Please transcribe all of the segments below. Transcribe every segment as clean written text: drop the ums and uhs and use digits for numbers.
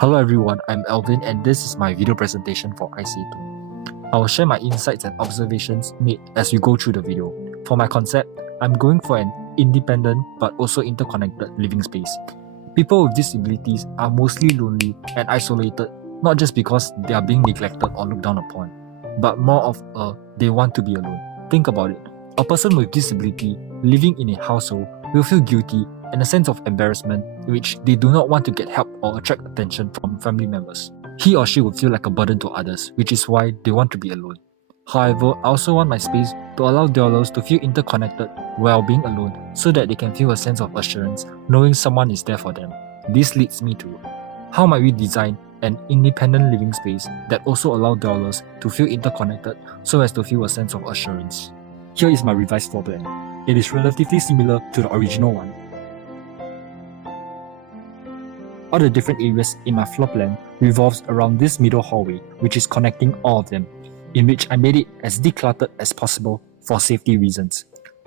Hello everyone, I'm Elvin and this is my video presentation for IC2. I will share my insights and observations made as we go through the video. For my concept, I'm going for an independent but also interconnected living space. People with disabilities are mostly lonely and isolated, not just because they are being neglected or looked down upon, but more of they want to be alone. Think about it. A person with disability living in a household will feel guilty and a sense of embarrassment in which they do not want to get help or attract attention from family members. He or she will feel like a burden to others, which is why they want to be alone. However, I also want my space to allow dwellers to feel interconnected while being alone so that they can feel a sense of assurance knowing someone is there for them. This leads me to how might we design an independent living space that also allows dwellers to feel interconnected so as to feel a sense of assurance. Here is my revised floor plan. It is relatively similar to the original one. All the different areas in my floor plan revolves around this middle hallway, which is connecting all of them, in which I made it as decluttered as possible for safety reasons.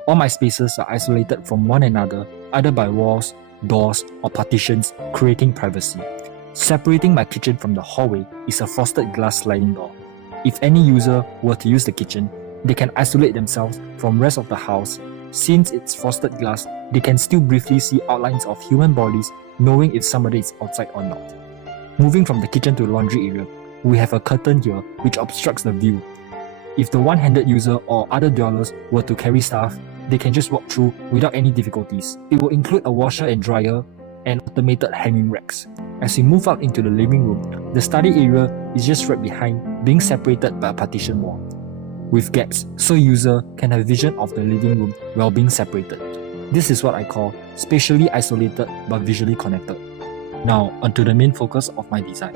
All my spaces are isolated from one another, either by walls, doors, or partitions, creating privacy. Separating my kitchen from the hallway is a frosted glass sliding door. If any user were to use the kitchen, they can isolate themselves from the rest of the house. Since it's frosted glass, they can still briefly see outlines of human bodies, knowing if somebody is outside or not. Moving from the kitchen to the laundry area, we have a curtain here which obstructs the view. If the one-handed user or other dwellers were to carry stuff, they can just walk through without any difficulties. It will include a washer and dryer and automated hanging racks. As we move out into the living room, the study area is just right behind, being separated by a partition wall, with gaps so user can have vision of the living room while being separated. This is what I call spatially isolated but visually connected. Now onto the main focus of my design.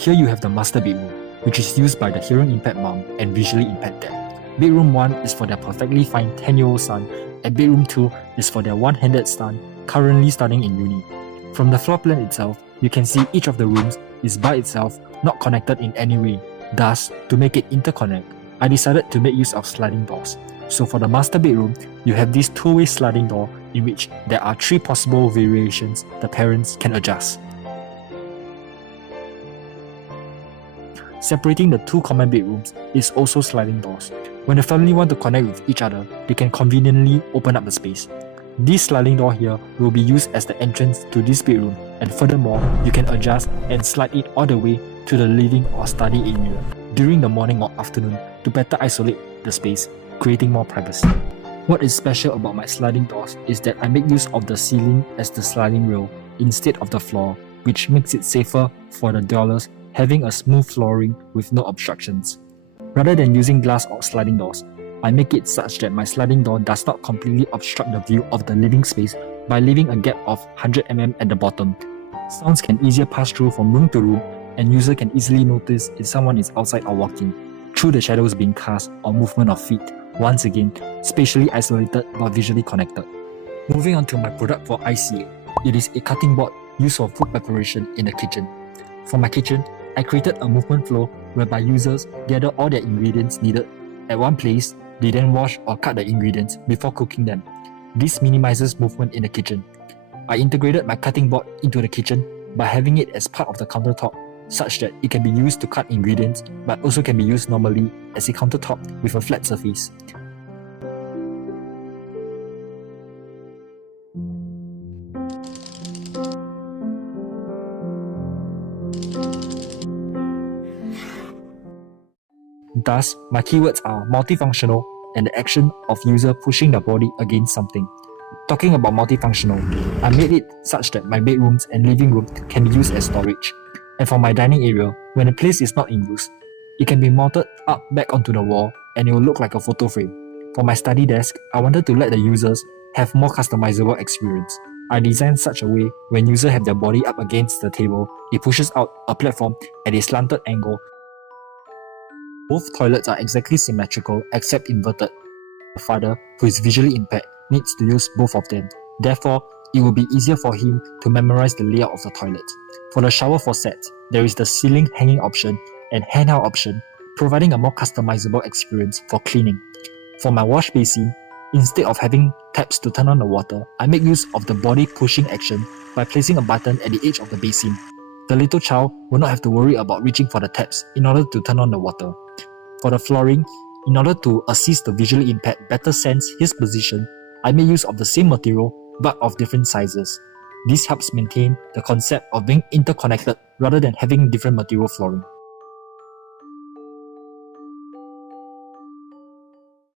Here you have the master bedroom, which is used by the hearing impaired mom and visually impaired dad. Bedroom 1 is for their perfectly fine 10-year-old son, and bedroom 2 is for their one-handed son currently studying in uni. From the floor plan itself, you can see each of the rooms is by itself, not connected in any way. Thus, to make it interconnect, I decided to make use of sliding doors. So for the master bedroom, you have this two-way sliding door in which there are 3 possible variations the parents can adjust. Separating the 2 common bedrooms is also sliding doors. When the family want to connect with each other, they can conveniently open up the space. This sliding door here will be used as the entrance to this bedroom, and furthermore, you can adjust and slide it all the way to the living or study area during the morning or afternoon to better isolate the space, creating more privacy. What is special about my sliding doors is that I make use of the ceiling as the sliding rail instead of the floor, which makes it safer for the dwellers having a smooth flooring with no obstructions. Rather than using glass or sliding doors, I make it such that my sliding door does not completely obstruct the view of the living space by leaving a gap of 100 mm at the bottom. Sounds can easier pass through from room to room, and user can easily notice if someone is outside or walking, through the shadows being cast or movement of feet. Once again, spatially isolated but visually connected. Moving on to my product for ICA. It is a cutting board used for food preparation in the kitchen. For my kitchen, I created a movement flow whereby users gather all their ingredients needed at one place. They then wash or cut the ingredients before cooking them. This minimizes movement in the kitchen. I integrated my cutting board into the kitchen by having it as part of the countertop, such that it can be used to cut ingredients but also can be used normally as a countertop with a flat surface. Thus, my keywords are multifunctional and the action of user pushing the body against something. Talking about multifunctional, I made it such that my bedrooms and living room can be used as storage. And for my dining area, when the place is not in use, it can be mounted up back onto the wall and it will look like a photo frame. For my study desk, I wanted to let the users have more customizable experience. I designed such a way when users have their body up against the table, it pushes out a platform at a slanted angle. Both toilets are exactly symmetrical except inverted. The father, who is visually impaired, needs to use both of them. Therefore, it will be easier for him to memorize the layout of the toilet. For the shower faucet, there is the ceiling hanging option and handheld option, providing a more customizable experience for cleaning. For my wash basin, instead of having taps to turn on the water, I make use of the body pushing action by placing a button at the edge of the basin. The little child will not have to worry about reaching for the taps in order to turn on the water. For the flooring, in order to assist the visually impaired better sense his position, I made use of the same material but of different sizes. This helps maintain the concept of being interconnected rather than having different material flooring.